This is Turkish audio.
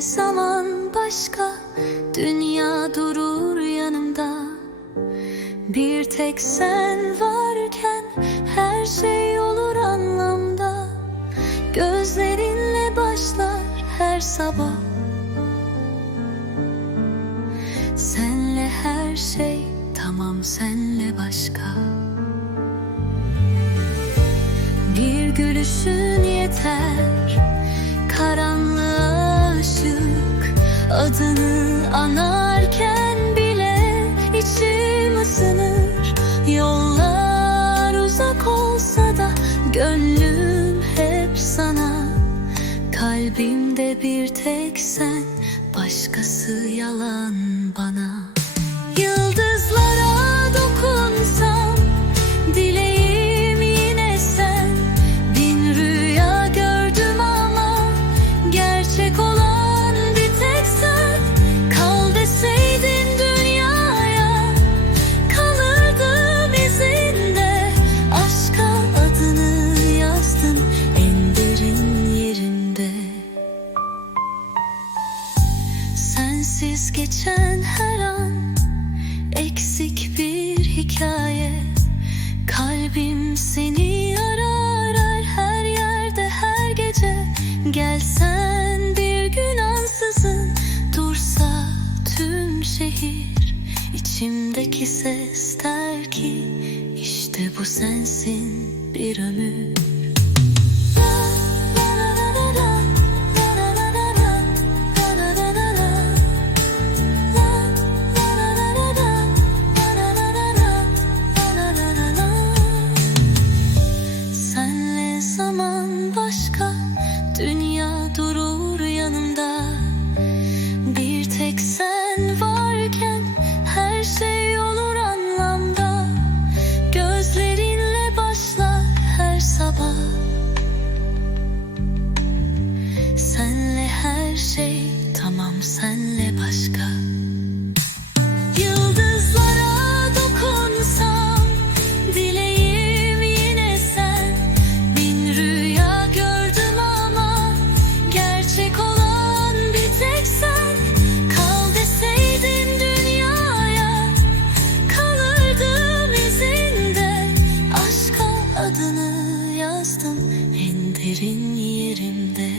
zaman başka Dünya durur yanımda. Bir tek sen varken Her şey olur anlamda. Gözlerinle başlar her sabah. Senle her şey tamam senle başka. Bir gülüşün yeter Adını anarken bile içim ısınır. Yollar uzak olsa da Gönlüm hep sana. Kalbimde bir tek sen Başkası yalan bana geçen her an Eksik bir hikaye. Kalbim seni arar arar her yerde her gece. Gelsen bir gün ansızın Dursa tüm şehir İçimdeki ses der ki işte bu sensin bir ömür Dünya durur yanımda. Bir tek sen varken Her şey olur anlamda. Gözlerinle başlar her sabah. Senle her şey tamam sen Yerin yerimde